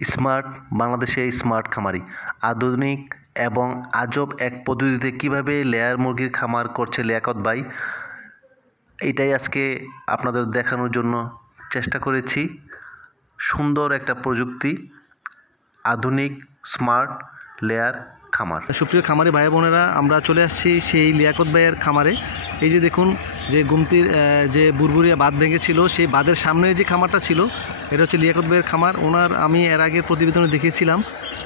Smart বাংলাদেশে smart খামারি আধুনিক এবং আজব এক পদ্ধতিতে কিভাবে লেয়ার মুরগির খামার করছে লিয়াকত ভাই, এটাই আজকে আপনাদের দেখানোর জন্য চেষ্টা করেছি। সুন্দর একটা প্রযুক্তি, আধুনিক স্মার্ট লেয়ার খামার। সুপ্রিয় খামারি ভাই বোনেরা, আমরা চলে আসছি সেই লিয়াকত ভাইয়ের খামারে। এই যে দেখুন, যে গুমতির যে বুরবুরিয়া বাঁধ ভেঙেছিল, সেই বাঁধের সামনে যে খামারটা ছিল, এটা হচ্ছে লিয়াকত ভাইয়ের খামার। ওনার আমি এর আগের প্রতিবেদনে দেখিয়েছিলাম,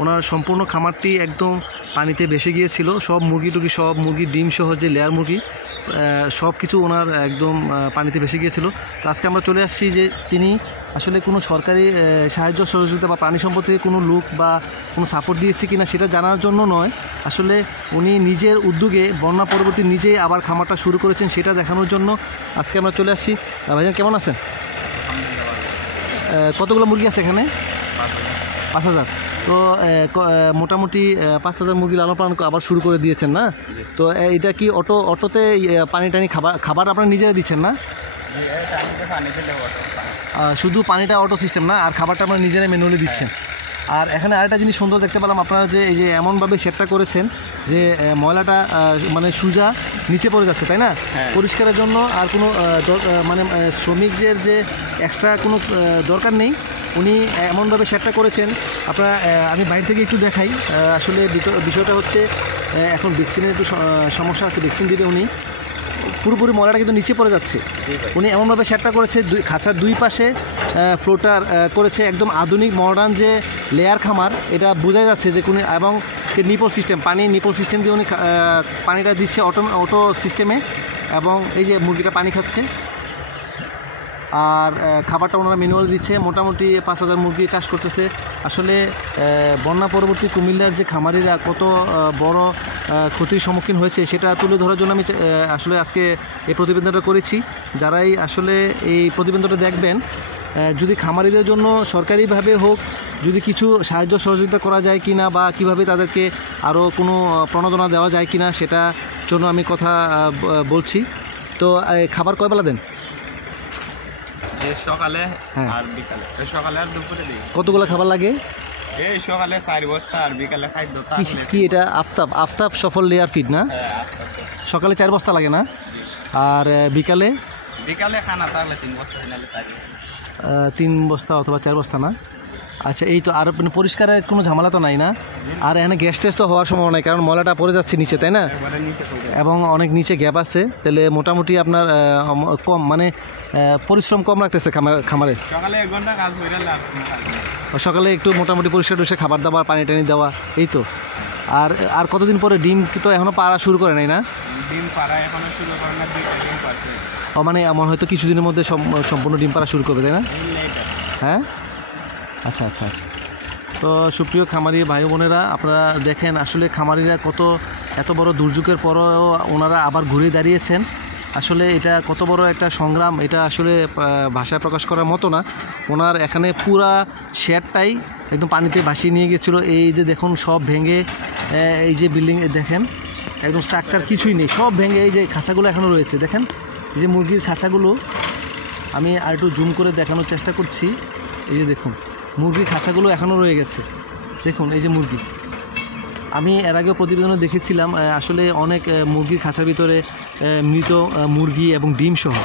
ওনার সম্পূর্ণ খামারটি একদম পানিতে ভেসে গিয়েছিল। সব মুরগি টুকি, সব মুরগি ডিম সহ যে লেয়ার মুরগি, সব কিছু ওনার একদম পানিতে ভেসে গিয়েছিল। তো আজকে আমরা চলে আসছি যে তিনি আসলে কোনো সরকারি সাহায্য সহযোগিতা বা প্রাণী সম্পদ থেকে কোনো লোক বা কোনো সাপোর্ট দিয়েছে কিনা সেটা জানার জন্য নয়, আসলে উনি নিজের উদ্যোগে বন্যা পরবর্তী নিজেই আবার খামারটা শুরু করেছেন, সেটা দেখানোর জন্য আজকে আমরা চলে আসছি। ভাইজান কেমন আছেন? কতগুলো মুরগি আছে এখানে? 5,000। তো মোটামুটি 5,000 মুরগি লালন পালন আবার শুরু করে দিয়েছেন না? তো এটা কি অটোতে পানি টানি খাবার আপনারা নিজেরা দিচ্ছেন না? শুধু পানিটা অটো সিস্টেম না, আর খাবারটা আপনারা নিজেরাই ম্যানুয়ালি দিচ্ছেন। আর এখানে আরেকটা জিনিস সুন্দর দেখতে পেলাম, আপনারা যে এই যে এমনভাবে সেটটা করেছেন যে ময়লাটা মানে সুজা নিচে পড়ে যাচ্ছে, তাই না? পরিষ্কারের জন্য আর কোনো মানে শ্রমিকদের যে এক্সট্রা কোনো দরকার নেই। উনি এমনভাবে সেটটা করেছেন, আপনারা আমি বাইরে থেকে একটু দেখাই। আসলে বিষয়টা হচ্ছে এখন ভ্যাকসিনের একটু সমস্যা আছে, ভ্যাকসিন দিবে উনি। পুরোপুরি ময়লাটা কিন্তু নিচে পড়ে যাচ্ছে। উনি এমনভাবে সেটটা করেছে, খাঁচার দুই পাশে ফ্লোটার করেছে, একদম আধুনিক মডার্ন যে লেয়ার খামার, এটা বোঝা যাচ্ছে যে কোনো। এবং যে নিপল সিস্টেম, পানি নিপল সিস্টেম দিয়ে উনি পানিটা দিচ্ছে অটো সিস্টেমে, এবং এই যে মুরগিটা পানি খাচ্ছে আর খাবারটা ওনারা ম্যানুয়াল দিচ্ছে। মোটামুটি 5,000 মুরগি চাষ করতেছে। আসলে বন্যা পরবর্তী কুমিল্লার যে খামারিরা কত বড় ক্ষতির সম্মুখীন হয়েছে সেটা তুলে ধরার জন্য আমি আসলে আজকে এই প্রতিবেদনটা করেছি। যারাই আসলে এই প্রতিবেদনটা দেখবেন, যদি খামারিদের জন্য সরকারিভাবে হোক যদি কিছু সাহায্য সহযোগিতা করা যায় কিনা, বা কিভাবে তাদেরকে আরও কোনো প্রণোদনা দেওয়া যায় কিনা, সেটা জন্য আমি কথা বলছি। তো খাবার কয় বেলা দেন? সকালে আর বিকালে। সকালে আর দুপুরে দিই। কতগুলো খাবার লাগে? এই সকালে 4 বস্তা আর বিকালে খাদ্য। কি এটা আফতাব সফল লেয়ার ফিড না? সকালে 4 বস্তা লাগে না? আর বিকালে খানা থাকলে 3 বস্তা, 3 বস্তা অথবা 4 বস্তা না? আচ্ছা, এই তো। আর পরিষ্কারের কোনো ঝামেলা তো নাই না? আর এখানে গ্যাস টেস্ট তো হওয়ার সম্ভাবনা নাই, কারণ ময়লাটা পড়ে যাচ্ছে নিচে, তাই না? এবং অনেক নিচে গ্যাপ আছে, তাহলে মোটামুটি আপনার কম মানে পরিশ্রম কম রাখতেছে খামারে। সকালে 1 ঘন্টা কাজ করে সকালে একটু মোটামুটি পরিষ্কার খাবার দাবার, পানি টানি দেওয়া, এই তো। আর কতদিন পরে ডিম তো এখনো পাড়া শুরু করে নাই না? ডিম পাড়া এখনো শুরু করে না, 2টা ডিম পারছে। মানে এমন হয়তো কিছুদিনের মধ্যে সম্পূর্ণ ডিম পাড়া শুরু করবে, তাই না? হ্যাঁ, আচ্ছা। তো সুপ্রিয় খামারি ভাই বোনেরা, আপনারা দেখেন আসলে খামারিরা এত বড় দুর্যোগের পরেও ওনারা আবার ঘুরে দাঁড়িয়েছেন। আসলে এটা কত বড় একটা সংগ্রাম, এটা আসলে ভাষায় প্রকাশ করার মতো না। ওনার এখানে পুরা শেডটাই একদম পানিতে ভাসিয়ে নিয়ে গেছিলো। এই যে দেখুন, সব ভেঙে, এই যে বিল্ডিং দেখেন, একদম স্ট্রাকচার কিছুই নেই, সব ভেঙে। এই যে খাঁচাগুলো এখনও রয়েছে, দেখেন এই যে মুরগির খাঁচাগুলো, আমি আর একটু জুম করে দেখানোর চেষ্টা করছি। এই যে দেখুন, মুরগির খাঁচাগুলো এখনও রয়ে গেছে, দেখুন এই যে মুরগি। আমি এর আগেও প্রতিবেদনে দেখেছিলাম আসলে অনেক মুরগির খাঁচার ভিতরে মৃত মুরগি এবং ডিম সহ।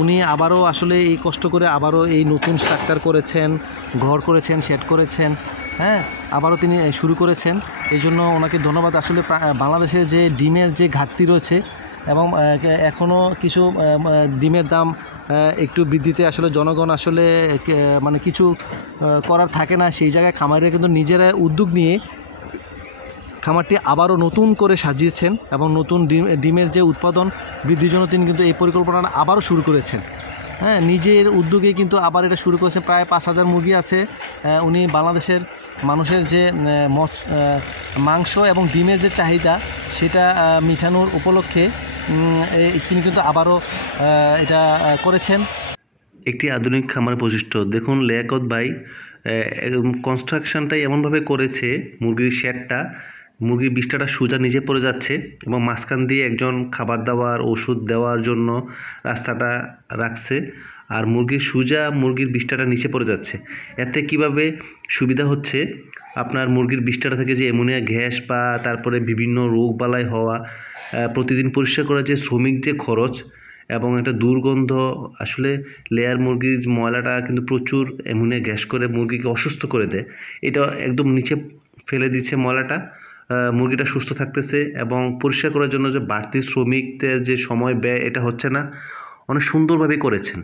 উনি আবারও আসলে এই কষ্ট করে আবারও এই নতুন স্ট্রাকচার করেছেন, ঘর করেছেন, শেড করেছেন, হ্যাঁ, আবারও তিনি শুরু করেছেন। এই জন্য ওনাকে ধন্যবাদ। আসলে বাংলাদেশের যে ডিমের যে ঘাটতি রয়েছে, এবং এখনও কিছু ডিমের দাম একটু বৃদ্ধিতে আসলে জনগণ আসলে মানে কিছু করার থাকে না, সেই জায়গায় খামারিরা কিন্তু নিজেরা উদ্যোগ নিয়ে খামারটি আবারও নতুন করে সাজিয়েছেন, এবং নতুন ডিমের যে উৎপাদন বৃদ্ধির জন্য তিনি কিন্তু এই পরিকল্পনাটা আবারও শুরু করেছেন। হ্যাঁ, নিজের উদ্যোগে কিন্তু আবার এটা শুরু করেছেন। প্রায় 5,000 মুরগি আছে। উনি বাংলাদেশের মানুষের যে মাংস এবং ডিমের যে চাহিদা, সেটা মিটানোর উপলক্ষে তিনি কিন্তু আবারও এটা করেছেন। একটি আধুনিক খামার বৈশিষ্ট্য দেখুন, লিয়াকত ভাই কনস্ট্রাকশনটাই এমনভাবে করেছে, মুরগির শেডটা, মুরগির বিষ্ঠাটা সোজা নিচে পড়ে যাচ্ছে, এবং মাঝখান দিয়ে একজন খাবার দাবার ওষুধ দেওয়ার জন্য রাস্তাটা রাখছে। আর মুরগির বিষ্ঠাটা নিচে পড়ে যাচ্ছে। এতে কিভাবে সুবিধা হচ্ছে, আপনার মুরগির বিষ্ঠাটা থেকে যে অ্যামোনিয়া গ্যাস বা তারপরে বিভিন্ন রোগবালাই হওয়া, প্রতিদিন পরিষ্কার করার যে শ্রমিক যে খরচ এবং একটা দুর্গন্ধ, আসলে লেয়ার মুরগির ময়লাটা কিন্তু প্রচুর অ্যামোনিয়া গ্যাস করে মুরগিকে অসুস্থ করে দেয়। এটা একদম নিচে ফেলে দিচ্ছে ময়লাটা, মুরগিটা সুস্থ থাকতেছে এবং পরিষ্কার করার জন্য যে বাড়তি শ্রমিকদের যে সময় ব্যয় এটা হচ্ছে না, অনেক সুন্দরভাবে করেছেন।